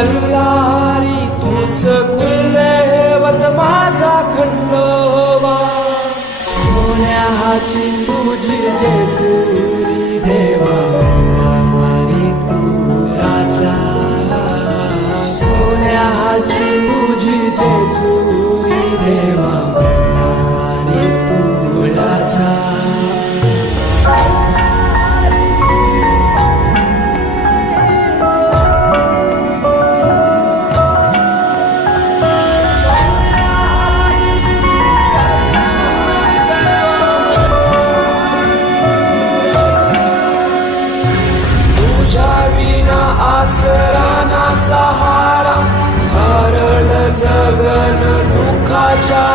मल्हारी तूच कुलदैवत माझा खंडोबा. सोन्याची तुझी जेजुरी देवा मल्हारी तू राजा. सोन्याची तुझी जेजुरी देवा मल्हारी तू राजा. आसरा ना सहारा हरळ जगन दुःखाच्या